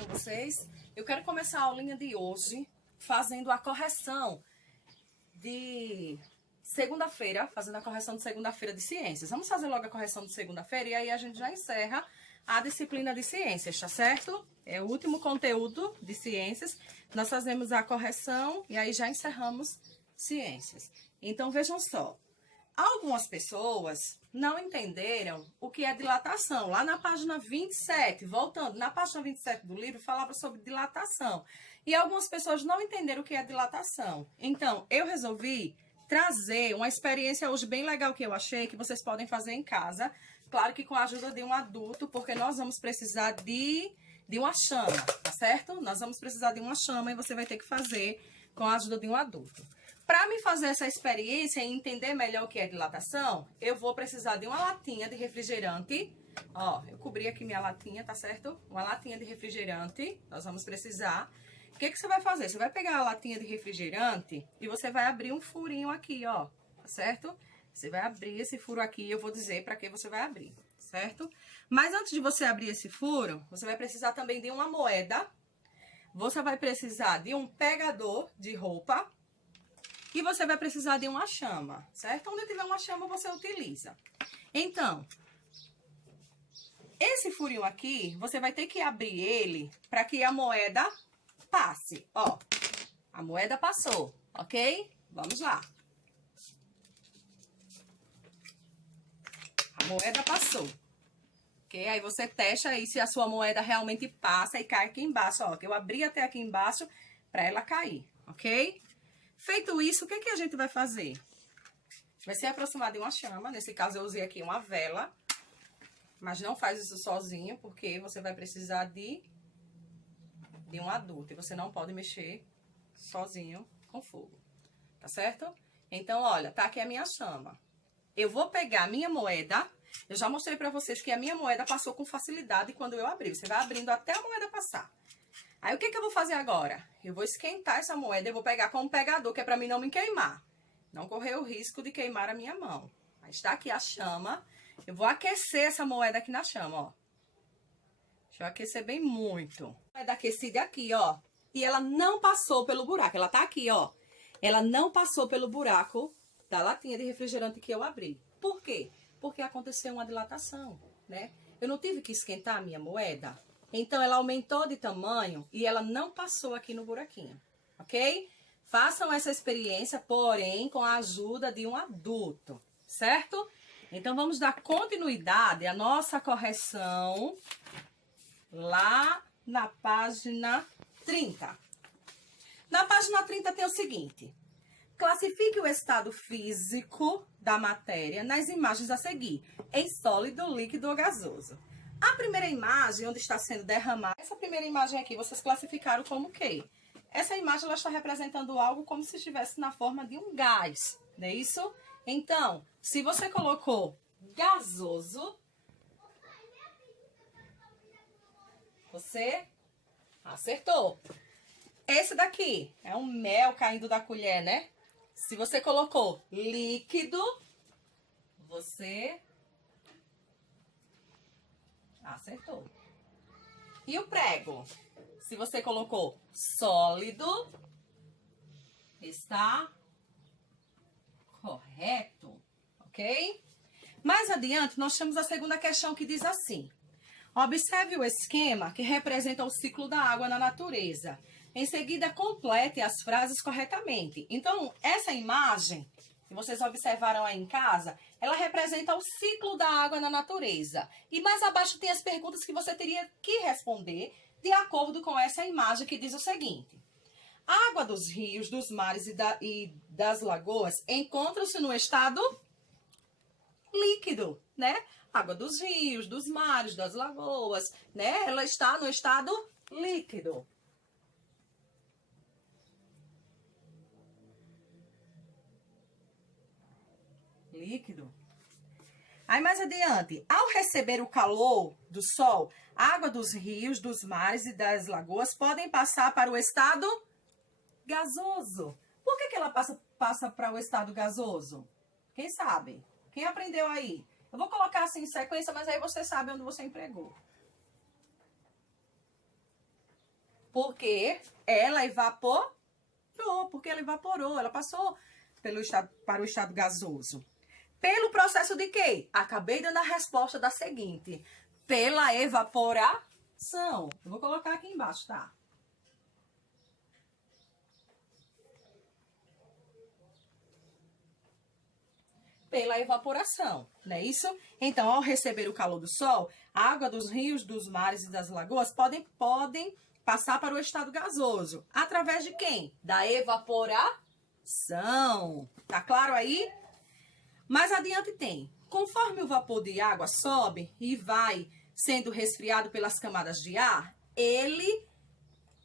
com vocês? Eu quero começar a aulinha de hoje fazendo a correção de segunda-feira, de ciências. Vamos fazer logo a correção de segunda-feira e aí a gente já encerra a disciplina de ciências, tá certo? É o último conteúdo de ciências. Nós fazemos a correção e aí já encerramos ciências. Então, vejam só. Algumas pessoas não entenderam o que é dilatação. Lá na página 27, voltando, na página 27 do livro, falava sobre dilatação. E algumas pessoas não entenderam o que é dilatação. Então, eu resolvi trazer uma experiência hoje bem legal que eu achei, que vocês podem fazer em casa. Claro que com a ajuda de um adulto, porque nós vamos precisar de uma chama, tá certo? Nós vamos precisar de uma chama e você vai ter que fazer com a ajuda de um adulto. Para me fazer essa experiência e entender melhor o que é dilatação, eu vou precisar de uma latinha de refrigerante. Ó, eu cobri aqui minha latinha, tá certo? Uma latinha de refrigerante, nós vamos precisar. O que você vai fazer? Você vai pegar a latinha de refrigerante e você vai abrir um furinho aqui, ó, tá certo? Você vai abrir esse furo aqui e eu vou dizer para que você vai abrir, certo? Mas antes de você abrir esse furo, você vai precisar também de uma moeda. Você vai precisar de um pegador de roupa. E você vai precisar de uma chama, certo? Onde tiver uma chama, você utiliza. Então, esse furinho aqui, você vai ter que abrir ele para que a moeda passe. Ó, a moeda passou, ok? Vamos lá. A moeda passou. Ok? Aí você testa aí se a sua moeda realmente passa e cai aqui embaixo, ó. Que eu abri até aqui embaixo para ela cair, ok? Feito isso, o que a gente vai fazer? Vai se aproximar de uma chama. Nesse caso, eu usei aqui uma vela. Mas não faz isso sozinho, porque você vai precisar de um adulto. E você não pode mexer sozinho com fogo. Tá certo? Então, olha, tá aqui a minha chama. Eu vou pegar a minha moeda. Eu já mostrei pra vocês que a minha moeda passou com facilidade quando eu abri. Você vai abrindo até a moeda passar. Aí, o que eu vou fazer agora? Eu vou esquentar essa moeda, eu vou pegar com um pegador, que é pra mim não me queimar. Não correr o risco de queimar a minha mão. Aí, está aqui a chama. Eu vou aquecer essa moeda aqui na chama, ó. Deixa eu aquecer bem muito. A moeda aquecida aqui, ó. E ela não passou pelo buraco. Ela tá aqui, ó. Ela não passou pelo buraco da latinha de refrigerante que eu abri. Por quê? Porque aconteceu uma dilatação, né? Eu não tive que esquentar a minha moeda. Então, ela aumentou de tamanho e ela não passou aqui no buraquinho, ok? Façam essa experiência, porém, com a ajuda de um adulto, certo? Então, vamos dar continuidade à nossa correção lá na página 30. Na página 30 tem o seguinte: classifique o estado físico da matéria nas imagens a seguir, em sólido, líquido ou gasoso. A primeira imagem, onde está sendo derramada, essa primeira imagem aqui, vocês classificaram como o quê? Essa imagem, ela está representando algo como se estivesse na forma de um gás, não é isso? Então, se você colocou gasoso, você acertou. Esse daqui é um mel caindo da colher, né? Se você colocou líquido, você acertou. E o prego? Se você colocou sólido, está correto, ok? Mais adiante, nós temos a segunda questão que diz assim: observe o esquema que representa o ciclo da água na natureza. Em seguida, complete as frases corretamente. Então, essa imagem que vocês observaram aí em casa, ela representa o ciclo da água na natureza. E mais abaixo tem as perguntas que você teria que responder de acordo com essa imagem que diz o seguinte: a água dos rios, dos mares e das lagoas encontra-se no estado líquido, né? Água dos rios, dos mares, das lagoas, né? Ela está no estado líquido. Líquido. Aí mais adiante, ao receber o calor do sol, a água dos rios, dos mares e das lagoas podem passar para o estado gasoso. Por que ela passa para o estado gasoso? Quem sabe? Quem aprendeu aí? Eu vou colocar assim em sequência, mas aí você sabe onde você empregou. Porque ela evaporou, porque ela evaporou, ela passou para o estado gasoso. Pelo processo de quê? Acabei dando a resposta da seguinte. Pela evaporação. Eu vou colocar aqui embaixo, tá? Pela evaporação, não é isso? Então, ao receber o calor do sol, a água dos rios, dos mares e das lagoas podem passar para o estado gasoso. Através de quem? Da evaporação. Tá claro aí? Mais adiante tem. Conforme o vapor de água sobe e vai sendo resfriado pelas camadas de ar, ele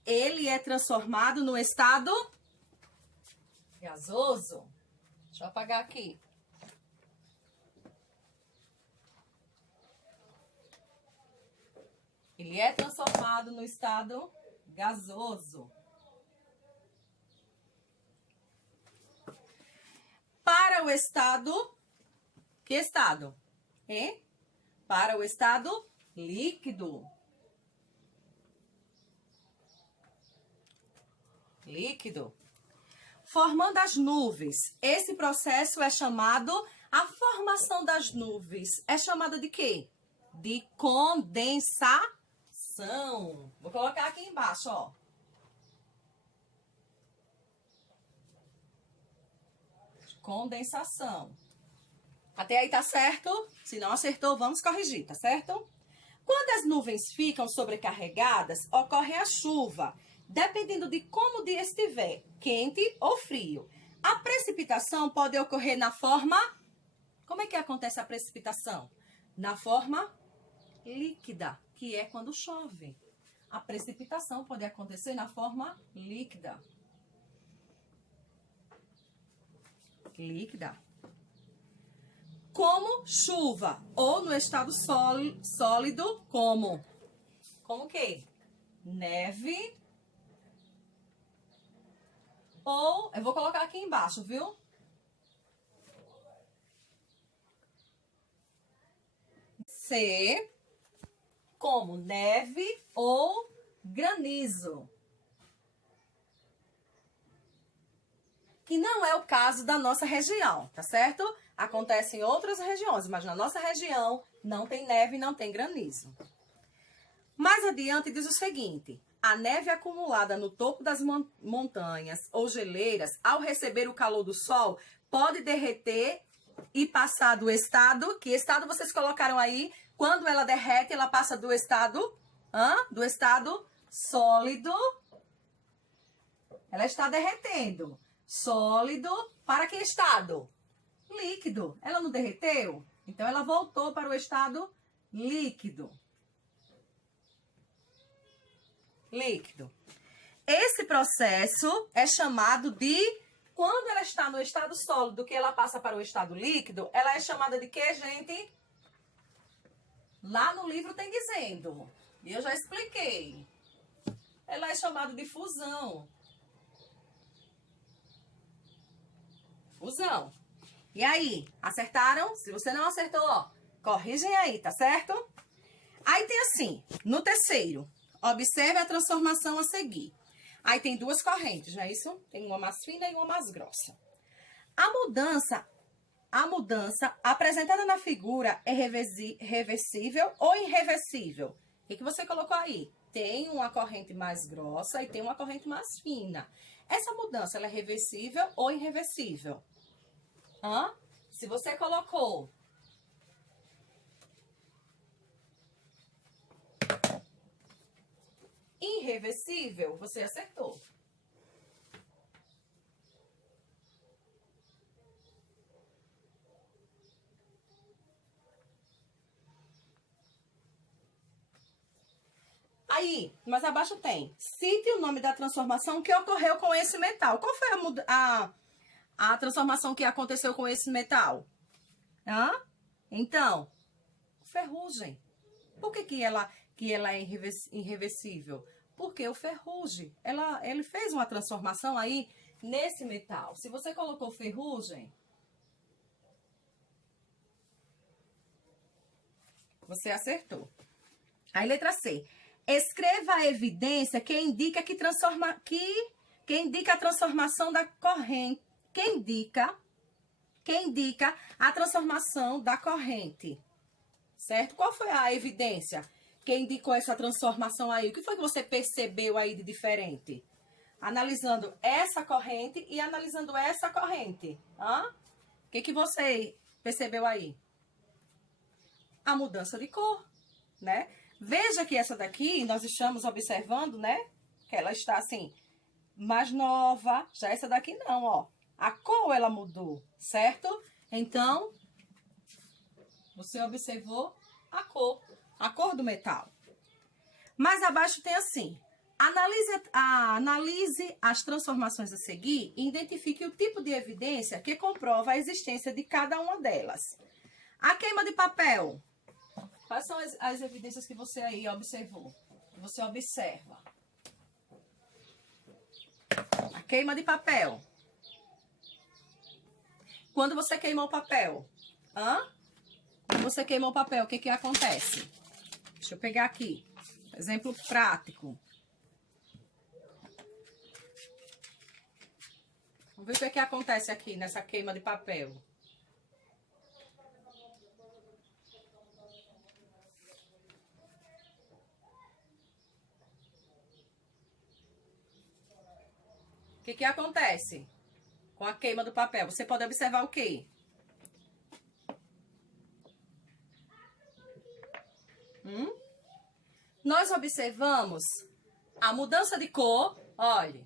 é transformado no estado gasoso. Deixa eu apagar aqui. Ele é transformado no estado gasoso. Para o estado... Que estado? Para o estado líquido. Líquido. Formando as nuvens. Esse processo é chamado... A formação das nuvens é chamada de quê? De condensação. Vou colocar aqui embaixo, ó. Condensação. Até aí tá certo? Se não acertou, vamos corrigir, tá certo? Quando as nuvens ficam sobrecarregadas, ocorre a chuva, dependendo de como o dia estiver, quente ou frio. A precipitação pode ocorrer na forma... Como é que acontece a precipitação? Na forma líquida, que é quando chove. A precipitação pode acontecer na forma líquida. Líquida. Como chuva, ou no estado sólido, como? Como o quê? Neve. Ou, eu vou colocar aqui embaixo, viu? C, como neve ou granizo. Que não é o caso da nossa região, tá certo? Acontece em outras regiões, mas na nossa região não tem neve e não tem granizo. Mais adiante diz o seguinte: a neve acumulada no topo das montanhas ou geleiras, ao receber o calor do sol, pode derreter e passar do estado... Que estado vocês colocaram aí? Quando ela derrete, ela passa do estado... Do estado sólido. Ela está derretendo. Sólido para que estado? Líquido. Ela não derreteu? Então, ela voltou para o estado líquido. Líquido. Esse processo é chamado de... Quando ela está no estado sólido, que ela passa para o estado líquido, ela é chamada de quê, gente? Lá no livro tem dizendo. E eu já expliquei. Ela é chamada de fusão. Fusão. E aí, acertaram? Se você não acertou, ó, corrigem aí, tá certo? Aí tem assim, no terceiro, observe a transformação a seguir. Aí tem duas correntes, não é isso? Tem uma mais fina e uma mais grossa. A mudança apresentada na figura é reversível ou irreversível? O que você colocou aí? Tem uma corrente mais grossa e tem uma corrente mais fina. Essa mudança, ela é reversível ou irreversível? Se você colocou irreversível, você acertou. Aí, mais abaixo tem, cite o nome da transformação que ocorreu com esse metal. Qual foi a transformação que aconteceu com esse metal? Então, ferrugem. Por que ela é irreversível? Porque o ferrugem, ele fez uma transformação aí nesse metal. Se você colocou ferrugem, você acertou. Aí, letra C. Escreva a evidência que indica que indica a transformação da corrente. Que indica a transformação da corrente. Certo? Qual foi a evidência que indicou essa transformação aí? O que foi que você percebeu aí de diferente? Analisando essa corrente e analisando essa corrente. O que você percebeu aí? A mudança de cor, né? Veja que essa daqui, nós estamos observando, né? Que ela está assim, mais nova. Já essa daqui não, ó. A cor, ela mudou, certo? Então, você observou a cor do metal. Mais abaixo tem assim, analise as transformações a seguir e identifique o tipo de evidência que comprova a existência de cada uma delas. A queima de papel. Quais são as evidências que você aí observou? Que você observa. A queima de papel. Quando você queimou o papel, quando você queimou o papel, o que acontece? Deixa eu pegar aqui, exemplo prático. Vamos ver o que acontece aqui nessa queima de papel. O que acontece com a queima do papel? Você pode observar o quê? Nós observamos a mudança de cor, olha,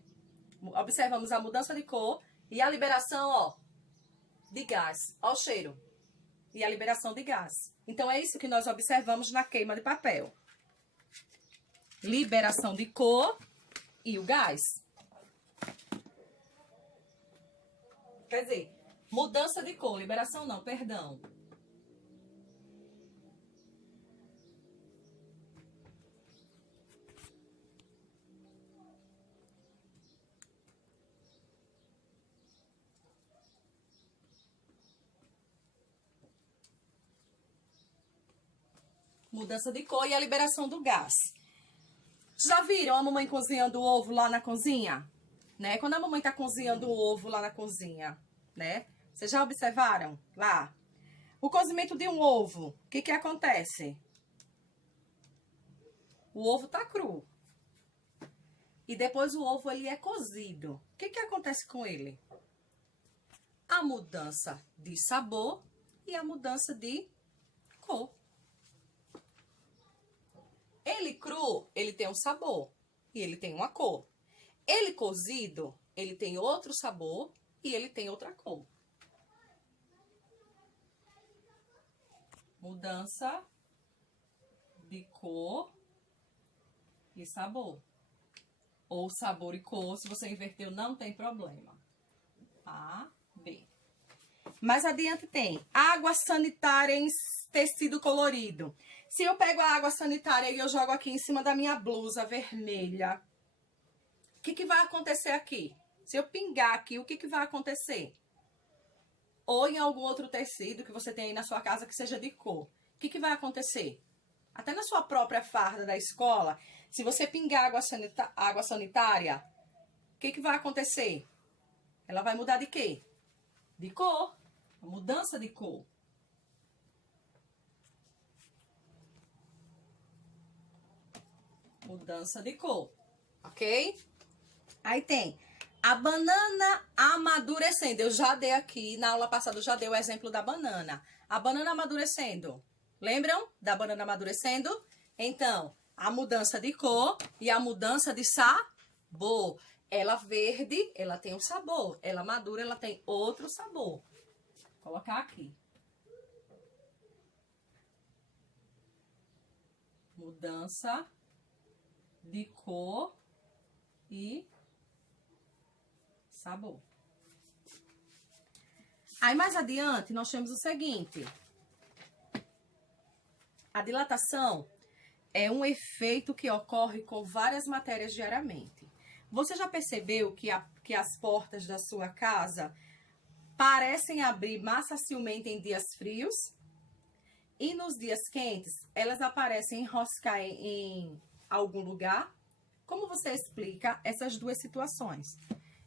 observamos a mudança de cor e a liberação, ó, de gás, ó o cheiro, e a liberação de gás. Então, é isso que nós observamos na queima de papel. Liberação de cor e o gás. Quer dizer, mudança de cor, liberação não, perdão. Mudança de cor e a liberação do gás. Já viram a mamãe cozinhando o ovo lá na cozinha? Né? Quando a mamãe tá cozinhando o ovo lá na cozinha, né? Vocês já observaram lá? O cozimento de um ovo, o que acontece? O ovo tá cru. E depois o ovo ele é cozido. O que acontece com ele? A mudança de sabor e a mudança de cor. Ele cru, ele tem um sabor e ele tem uma cor. Ele cozido, ele tem outro sabor e ele tem outra cor. Mudança de cor e sabor. Ou sabor e cor, se você inverteu, não tem problema. A, B. Mais adiante tem água sanitária em tecido colorido. Se eu pego a água sanitária e eu jogo aqui em cima da minha blusa vermelha, o que vai acontecer aqui? Se eu pingar aqui, o que vai acontecer? Ou em algum outro tecido que você tem aí na sua casa que seja de cor. O que vai acontecer? Até na sua própria farda da escola, se você pingar água sanitária, o que vai acontecer? Ela vai mudar de quê? De cor. Mudança de cor. Mudança de cor. Ok? Aí tem a banana amadurecendo. Eu já dei aqui, na aula passada, eu já dei o exemplo da banana. A banana amadurecendo. Lembram da banana amadurecendo? Então, a mudança de cor e a mudança de sabor. Ela verde, ela tem um sabor. Ela madura, ela tem outro sabor. Vou colocar aqui. Mudança de cor e sabor. Aí, mais adiante, nós temos o seguinte. A dilatação é um efeito que ocorre com várias matérias diariamente. Você já percebeu que as portas da sua casa parecem abrir mais facilmente em dias frios? E nos dias quentes, elas aparecem enroscar em algum lugar? Como você explica essas duas situações?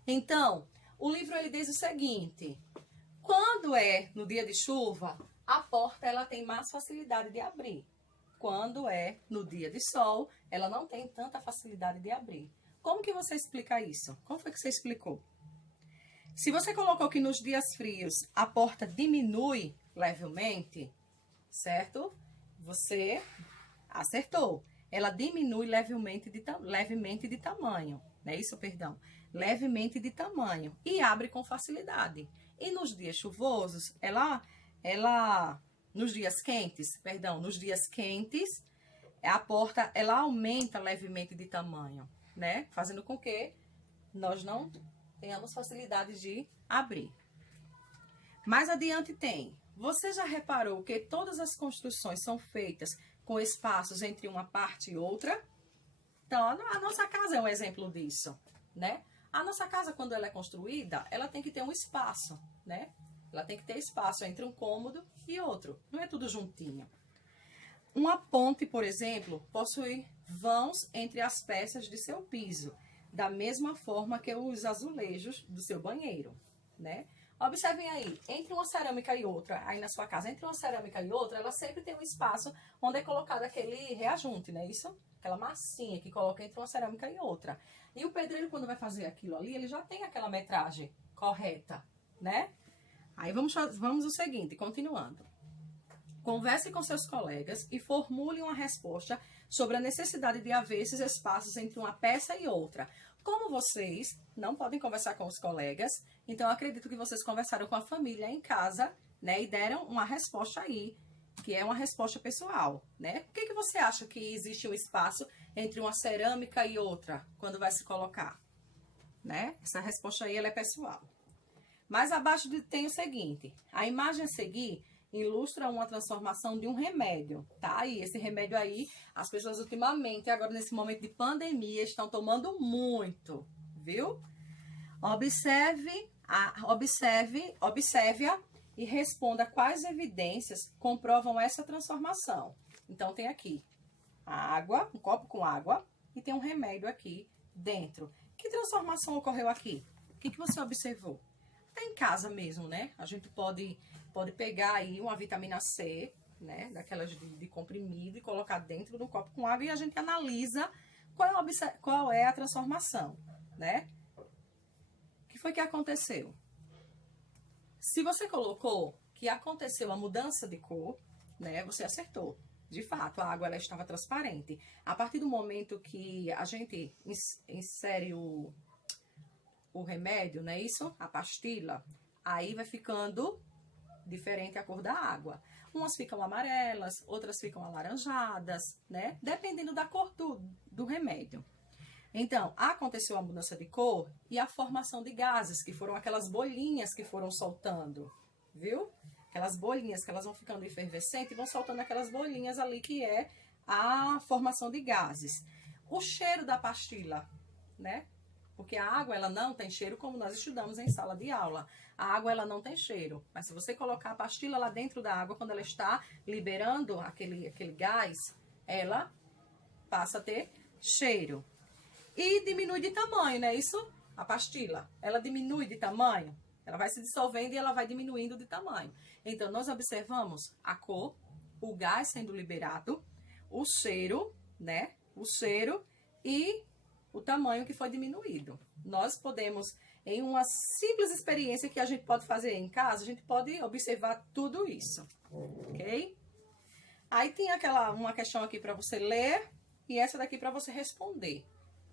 Então, o livro ele diz o seguinte: quando é no dia de chuva, a porta ela tem mais facilidade de abrir. Quando é no dia de sol, ela não tem tanta facilidade de abrir. Como que você explica isso? Como foi que você explicou? Se você colocou que nos dias frios a porta diminui levemente, certo? Você acertou. Ela diminui levemente de tamanho, não é isso, perdão? Levemente de tamanho e abre com facilidade. E nos dias chuvosos, nos dias quentes, a porta ela aumenta levemente de tamanho, né? Fazendo com que nós não tenhamos facilidade de abrir. Mais adiante tem. Você já reparou que todas as construções são feitas com espaços entre uma parte e outra? Então, a nossa casa é um exemplo disso, né? A nossa casa, quando ela é construída, ela tem que ter um espaço, né? Ela tem que ter espaço entre um cômodo e outro. Não é tudo juntinho. Uma ponte, por exemplo, possui vãos entre as peças de seu piso, da mesma forma que os azulejos do seu banheiro, né? Observem aí, entre uma cerâmica e outra, aí na sua casa, entre uma cerâmica e outra, ela sempre tem um espaço onde é colocado aquele reajunte, né? Isso? Aquela massinha que coloca entre uma cerâmica e outra. E o pedreiro, quando vai fazer aquilo ali, ele já tem aquela metragem correta, né? Aí vamos o seguinte, continuando. Converse com seus colegas e formule uma resposta sobre a necessidade de haver esses espaços entre uma peça e outra. Como vocês não podem conversar com os colegas, então eu acredito que vocês conversaram com a família em casa, né? E deram uma resposta aí, que é uma resposta pessoal, né? Por que você acha que existe um espaço entre uma cerâmica e outra, quando vai se colocar? Né? Essa resposta aí ela é pessoal. Mais abaixo tem o seguinte: a imagem a seguir ilustra uma transformação de um remédio, tá? E esse remédio aí, as pessoas ultimamente, agora nesse momento de pandemia, estão tomando muito, viu? Observe-a e responda quais evidências comprovam essa transformação. Então, tem aqui a água, um copo com água, e tem um remédio aqui dentro. Que transformação ocorreu aqui? O que você observou? Até em casa mesmo, né? A gente pode pegar aí uma vitamina C, né? Daquelas de comprimido e colocar dentro do copo com água e a gente analisa qual é a transformação, né? O que foi que aconteceu? Se você colocou que aconteceu a mudança de cor, né? Você acertou. De fato, a água ela estava transparente. A partir do momento que a gente insere o remédio, não é isso? A pastilha, aí vai ficando diferente a cor da água. Umas ficam amarelas, outras ficam alaranjadas, né? Dependendo da cor do remédio. Então, aconteceu a mudança de cor e a formação de gases, que foram aquelas bolinhas que foram soltando, viu? Aquelas bolinhas que elas vão ficando efervescentes e vão soltando aquelas bolinhas ali, que é a formação de gases. O cheiro da pastilha, né? Porque a água, ela não tem cheiro, como nós estudamos em sala de aula. A água, ela não tem cheiro. Mas se você colocar a pastilha lá dentro da água, quando ela está liberando aquele gás, ela passa a ter cheiro. E diminui de tamanho, não é isso? A pastilha, ela diminui de tamanho. Ela vai se dissolvendo e ela vai diminuindo de tamanho. Então, nós observamos a cor, o gás sendo liberado, o cheiro, né? O cheiro e o tamanho que foi diminuído. Nós podemos, em uma simples experiência que a gente pode fazer em casa, a gente pode observar tudo isso, ok? Aí tem uma questão aqui para você ler e essa daqui para você responder,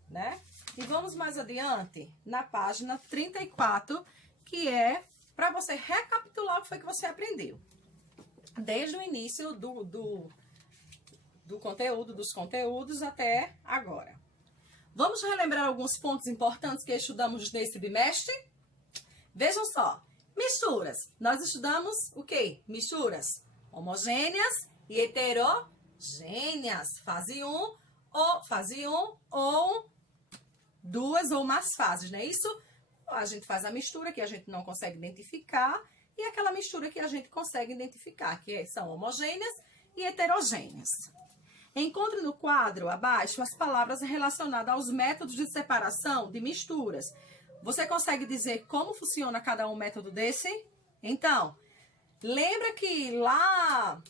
né? E vamos mais adiante, na página 34, que é para você recapitular o que foi que você aprendeu. Desde o início dos conteúdos até agora. Vamos relembrar alguns pontos importantes que estudamos nesse bimestre? Vejam só. Misturas. Nós estudamos o quê? Misturas homogêneas e heterogêneas. Fase 1 ou duas ou mais fases, não é isso? A gente faz a mistura que a gente não consegue identificar e aquela mistura que a gente consegue identificar, que são homogêneas e heterogêneas. Encontre no quadro abaixo as palavras relacionadas aos métodos de separação de misturas. Você consegue dizer como funciona cada um método desse? Então, lembra que lá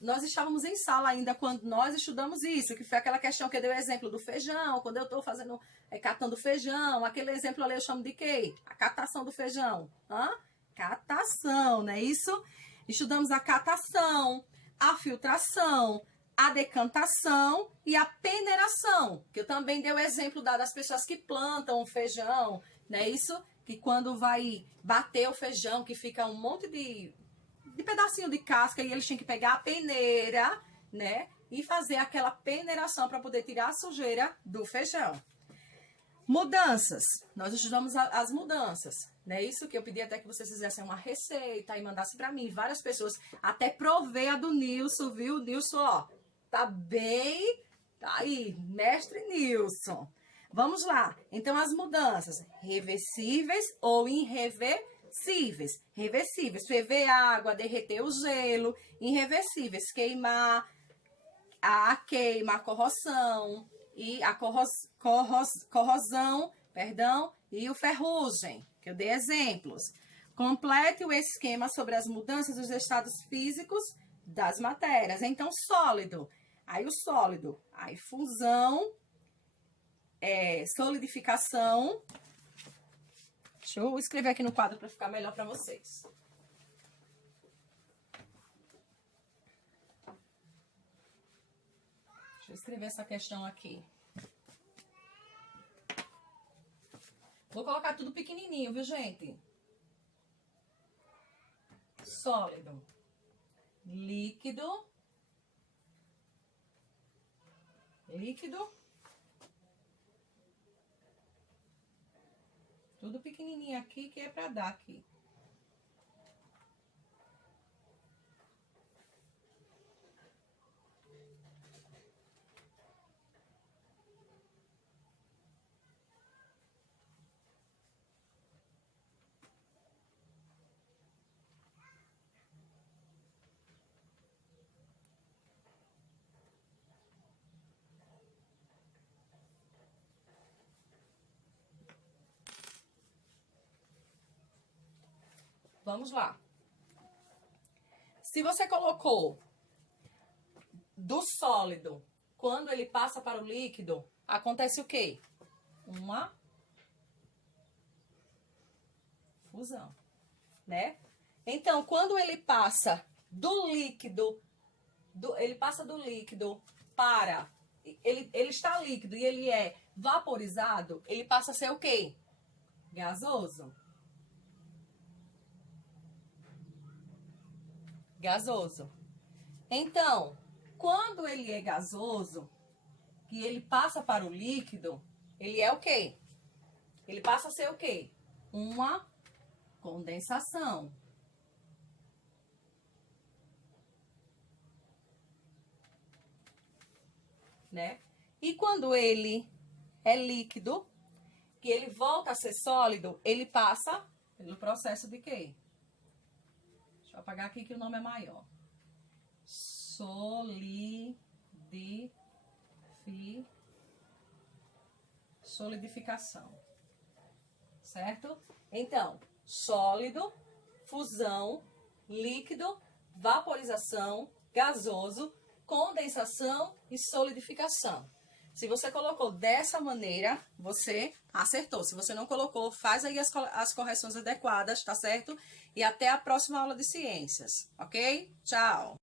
nós estávamos em sala ainda quando nós estudamos isso, que foi aquela questão que eu dei o exemplo do feijão, quando eu estou fazendo, catando feijão, aquele exemplo ali eu chamo de quê? A catação do feijão. Catação, não é isso? Estudamos a catação, a filtração, a decantação e a peneiração, que eu também dei o exemplo das pessoas que plantam o feijão, não é isso? Que quando vai bater o feijão, que fica um monte de pedacinho de casca e eles tinham que pegar a peneira, né? E fazer aquela peneiração para poder tirar a sujeira do feijão. Mudanças. Nós estudamos as mudanças, né? Isso que eu pedi até que vocês fizessem uma receita e mandassem para mim. Várias pessoas, até provei a do Nilson, viu? Nilson, ó, tá bem, tá aí, mestre Nilson. Vamos lá. Então, as mudanças, reversíveis ou irreversíveis. Reversíveis, ferver água, derreter o gelo. Irreversíveis, queimar, a queima, a corrosão e a corrosão, perdão, e o ferrugem, que eu dei exemplos. Complete o esquema sobre as mudanças dos estados físicos das matérias. Então, sólido. Aí o sólido, aí fusão, solidificação. Deixa eu escrever aqui no quadro para ficar melhor para vocês. Deixa eu escrever essa questão aqui. Vou colocar tudo pequenininho, viu, gente? Sólido, líquido, tudo pequenininho aqui, que é para dar aqui. Vamos lá. Se você colocou do sólido, quando ele passa para o líquido, acontece o quê? Uma fusão, né? Então, quando ele passa do líquido, para... Ele está líquido e ele é vaporizado, ele passa a ser o quê? Gasoso. Gasoso. Então, quando ele é gasoso, que ele passa para o líquido, ele é o quê? Ele passa a ser o quê? Uma condensação. Né? E quando ele é líquido, que ele volta a ser sólido, ele passa pelo processo de quê? Deixa eu apagar aqui que o nome é maior. Solidificação. Certo? Então, sólido, fusão, líquido, vaporização, gasoso, condensação e solidificação. Se você colocou dessa maneira, você acertou. Se você não colocou, faz aí as correções adequadas, tá certo? E até a próxima aula de ciências, ok? Tchau!